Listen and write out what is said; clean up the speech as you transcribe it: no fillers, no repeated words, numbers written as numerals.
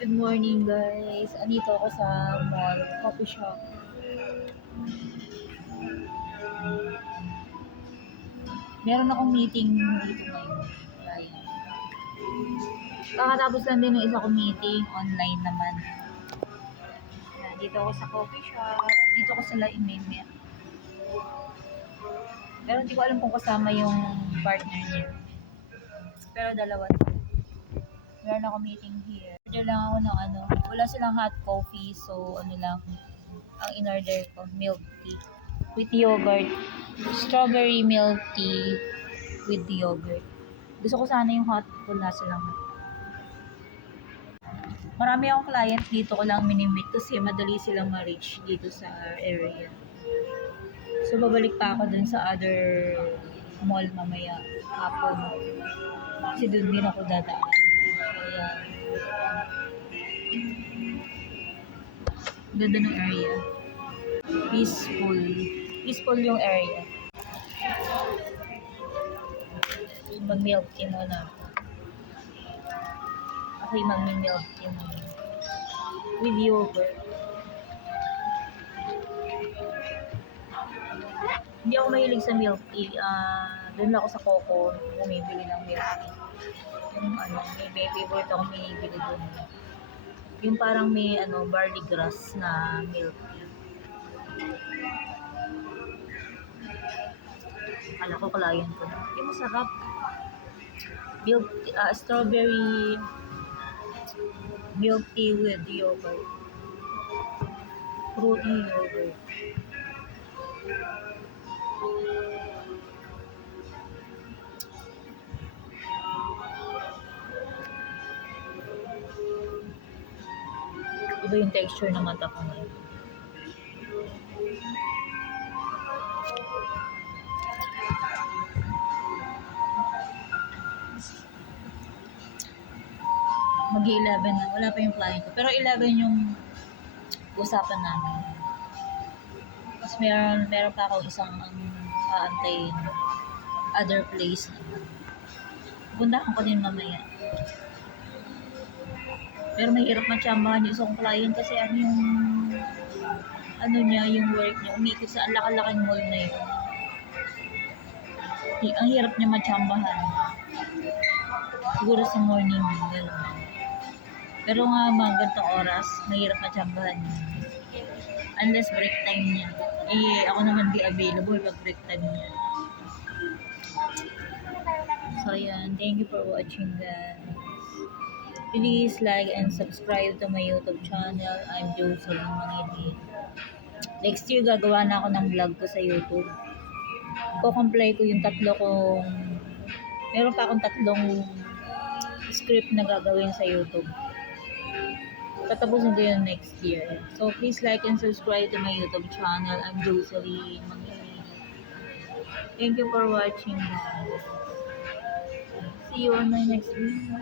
Good morning guys. Andito ako sa mall, coffee shop. Meron akong meeting dito ngayon. Ayan. Kakatapos lang din ng isa kong meeting, online naman. Ayan, dito ako sa coffee shop. Dito ako sa La Imeme. Pero hindi ko alam kung kasama yung partner niya. Pero dalawa. Meron ako meeting here. Order lang ako ng wala silang hot coffee, so lang, ang in-order ko, milk tea. With yogurt. Strawberry milk tea with yogurt. Gusto ko sana yung hot, wala silang hot. Marami akong client dito ko lang minimit kasi madali silang ma-reach dito sa area. So, babalik pa ako dun sa other mall mamaya hapon. Kasi dun din ako dadaan. Kaya, ganda ng area. Peaceful. Peaceful yung area. Mag-milk tea muna. Ako'y mag-milk tea muna. With yogurt. Hindi ako mahilig sa milk tea. Doon lang ako sa Coco, bumibili ng milk tea. Yung may favorite ako binibili doon. Yung parang may barley grass na milk tea. Kala ko client ko na. Yung masarap. Milk tea, strawberry milk tea with yogurt. Fruity yogurt. Iba yung texture ng mata ko ngayon. Mag-11 na. Wala pa yung client ko. Pero 11 yung usapan namin. Tapos meron pa ako isang aantayin. Other place. Puntahan ko din mamaya. Pero mahirap matsambahan yung isang client kasi yung work niya. Umikot sa laki-laking mall na yun. Ang hirap niya matsambahan. Siguro sa morning. Gano'n. Pero nga mga ganitong oras, mahirap matsambahan niya. Unless break time niya. Ako naman di available pag break time niya. So, ayan. Thank you for watching, guys. Please like and subscribe to my YouTube channel. I'm Jocelyn Mangilin. Next year, gagawa na ako ng vlog ko sa YouTube. Ko-comply ko yung meron pa akong tatlong script na gagawin sa YouTube. Tatapusin ko yun next year. So, please like and subscribe to my YouTube channel. I'm Jocelyn Mangilin. Thank you for watching, guys. See you on my next video.